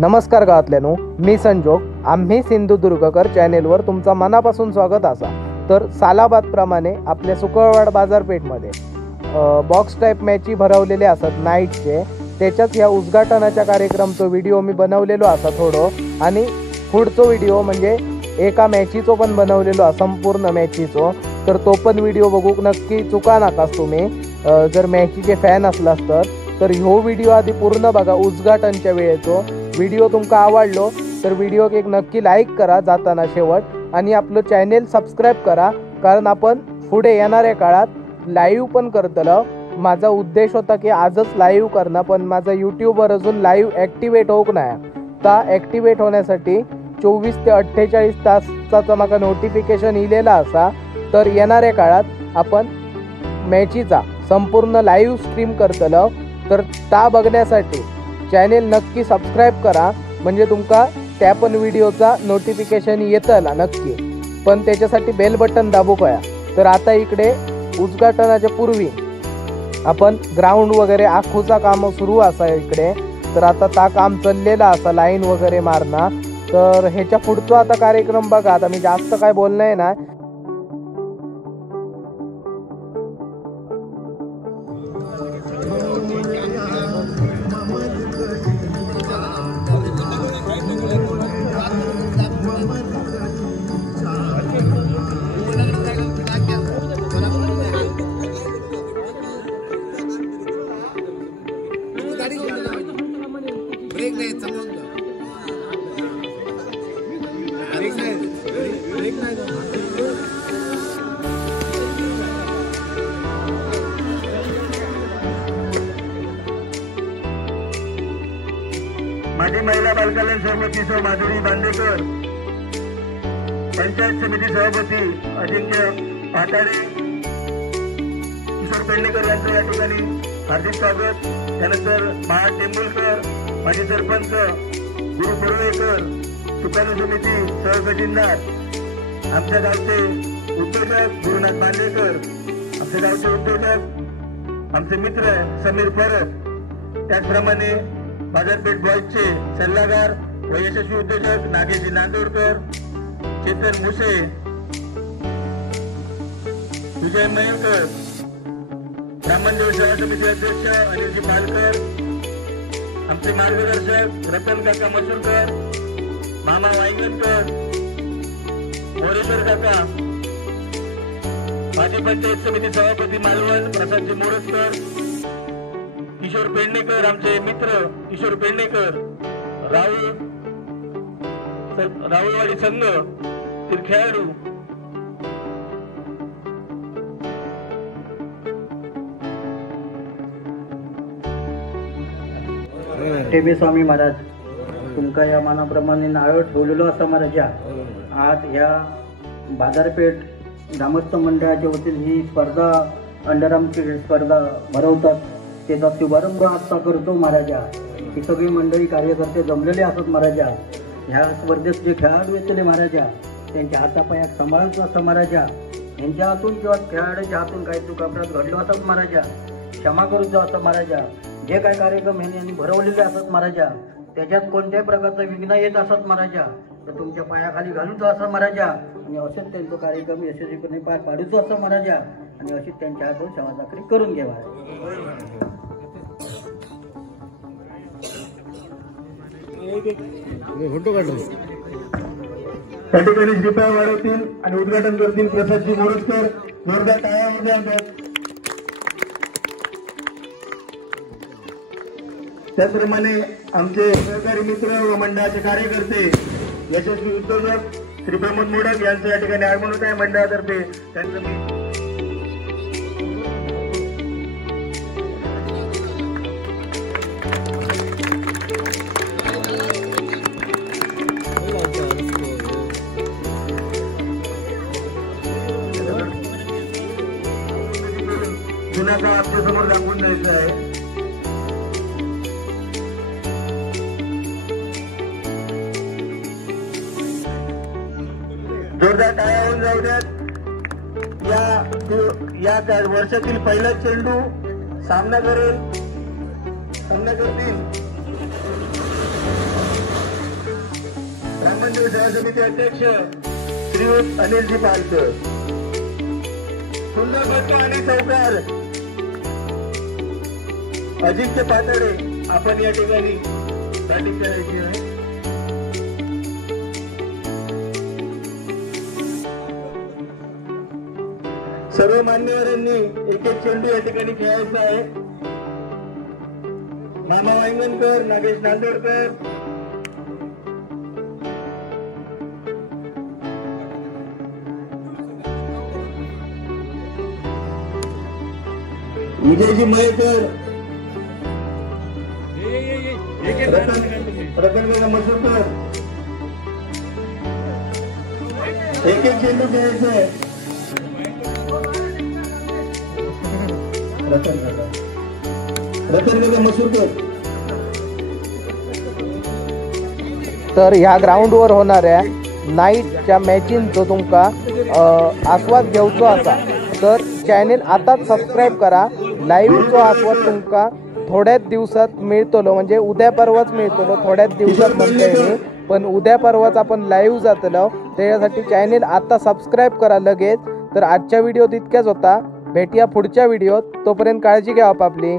नमस्कार गावातल्यानो, मी संजोग. आम्ही सिंधुदुर्गकर चॅनेलवर तुमचा मनापासून स्वागत असा. तर सालाबादप्रमाणे आपल्या सुकळवाड बाजारपेठमध्ये बॉक्स टाईप मॅची भरवलेले असतात नाईटचे. त्याच्याच या उद्घाटनाच्या कार्यक्रमचा व्हिडिओ मी बनवलेलो असा थोडं, आणि पुढचा व्हिडिओ म्हणजे एका मॅचीचो पण बनवलेलो आहे संपूर्ण मॅचीचो. तर तो पण व्हिडिओ बघूक नक्की चुका नकास तुम्ही. जर मॅचीचे फॅन असलास तर ह्यो व्हिडिओ आधी पूर्ण बघा. उद्घाटनच्या वेळेचो व्हिडिओ तुमका आवडलो तर व्हिडिओ एक नक्की लाईक करा जाताना शेवट, आणि आपलं चॅनेल सबस्क्राईब करा, कारण आपण पुढे येणाऱ्या काळात लाईव्ह पण करतलो. माझा उद्देश होता की आजच लाईव्ह करणं, पण माझा यूट्यूबवर अजून लाईव्ह ॲक्टिवेट होक नाही. तर ॲक्टिवेट होण्यासाठी 24 ते 48 तासाचा मला नोटिफिकेशन इलेला असा. तर येणाऱ्या काळात आपण मॅचीचा संपूर्ण लाईव्ह स्ट्रीम करतलो. तर ता बघण्यासाठी चॅनेल नक्की सबस्क्राईब करा, म्हणजे तुमका त्या पण व्हिडिओचा नोटिफिकेशन येतला नक्की. पण त्याच्यासाठी बेल बटन दाबूक या. तर आता इकडे उद्घाटनाच्या पूर्वी आपण ग्राउंड वगैरे आखूचा काम सुरू असा इकडे. तर आता ता काम चाललेला असा, लाईन वगैरे मारणा. तर ह्याच्या पुढचा आता कार्यक्रम बघा. आता मी जास्त काय बोलणार ना. माजी महिला बालकल्याण सभापती सौ माधुरी बांदेकर, पंचायत समिती सभापती अजिंक्य पाटाडे, किशोर पेडणेकर यांचं या ठिकाणी हार्दिक स्वागत. त्यानंतर महा टेंबुलकर, माजी सरपंच गुरु पुरवेकर, सुकाणू समिती सहखजिनदार, आमच्या गावचे उद्योजक गुरुनाथ बांदेकर, आमच्या गावचे उद्योजक आमचे मित्र समीर परब, त्याचप्रमाणे बाजारपेठ बॉयजचे सल्लागार व यशस्वी उद्योजक नागेशजी नांदोडकर, चेतन मुसे, विजय मयेकर, ब्राह्मणदेव सेवा समिती अध्यक्ष अनिलजी पालकर, आमचे मार्गदर्शक रतन काका मसूरकर, मामा वाईंगणकर, मोरेश्वर काका, माजी पंचायत समिती सभापती मालवण प्रसादजी मोरजकर, किशोर पेडणेकर, आमचे मित्र किशोर पेडणेकर, राहुलवाडी संघ खेळाडू, टेबे स्वामी महाराज, तुमका या मानाप्रमाणे नारळ ठेवलेलो असा महाराजा. आज ह्या बाजारपेठ ग्रामस्थ मंडळाच्या वतीने ही स्पर्धा अंडरआर्म क्रिकेट स्पर्धा भरवतात. त्याचा शुभारंभ आता करतो महाराजा. ही सगळी मंडळी कार्यकर्ते जमलेले असतात महाराजा. ह्या स्पर्धेत जे खेळाडू येतले महाराजा, त्यांच्या हातापायात सांभाळायचं असं महाराजा. यांच्या हातून किंवा खेळाडूच्या हातून काही चूक अपराध घडलो असतात महाराजा, क्षमा करूचा असं महाराजा. जे काय कार्यक्रम यांनी भरवलेले असतात महाराजा, त्याच्यात कोणत्याही प्रकारचं विघ्न येत असत महाराजा, तर तुमच्या पायाखाली घालूचं असं महाराजा. आणि असेच त्यांचा कार्यक्रम यशस्वीपणे पार पाडूचं असं महाराजा. आणि अशीच त्यांच्या हातून क्षमाचाकरी करून घ्यावा. त्या ठिकाणी श्रीपाद वाढवतील आणि उद्घाटन करतील प्रसादजी मोरजकर. जोरदार टाळ्या द्या. त्याचप्रमाणे आमचे सहकारी मित्र व मंडळाचे कार्यकर्ते यशस्वी उद्योजक श्री प्रमोद मोडक यांचं या ठिकाणी आगमन होत आहे मंडळातर्फे. त्यांचं मी जुना काळ आपल्या समोर दाखवून द्यायचं आहे. जोरदार टाळ्या होऊन जाऊ द्यात. या वर्षातील पहिला चेंडू सामना करतील. राममंदिर सेवा समिती अध्यक्ष श्रीयुत अनिलजी पालकर, सुंदर बट्टू आणि चौकार अजिंक्य पातळे आपण या ठिकाणी बॅटिंग करायची आहे. सर्व मान्यवरांनी एक एक चेंडू या ठिकाणी खेळायचा आहे. मामा वांगणकर, नागेश नांदोडकर, विजयजी मयेकर, रतनदादा मसूरकर, एक एक चेंडू खेळायचा आहे. रतनदादा मसूरकर. तर ह्या ग्राउंडवर होणाऱ्या नाईटच्या मॅचींचो तुमका आस्वाद घेवचो असा तर चॅनेल आताच सबस्क्राईब करा. लाईव्हचो आस्वाद तुमका थोड्याच दिवसात मिळतलो, म्हणजे उद्या परवाच मिळतलो. थोड्याच दिवसात म्हणतोय मी, पण उद्या परवाच आपण लाईव्ह जातलो. त्याच्यासाठी चॅनेल आता सबस्क्राईब करा लगेच. तर आजच्या व्हिडिओत इतक्याच होता. भेटूया पुढच्या व्हिडिओत. तोपर्यंत काळजी घ्या आपापली.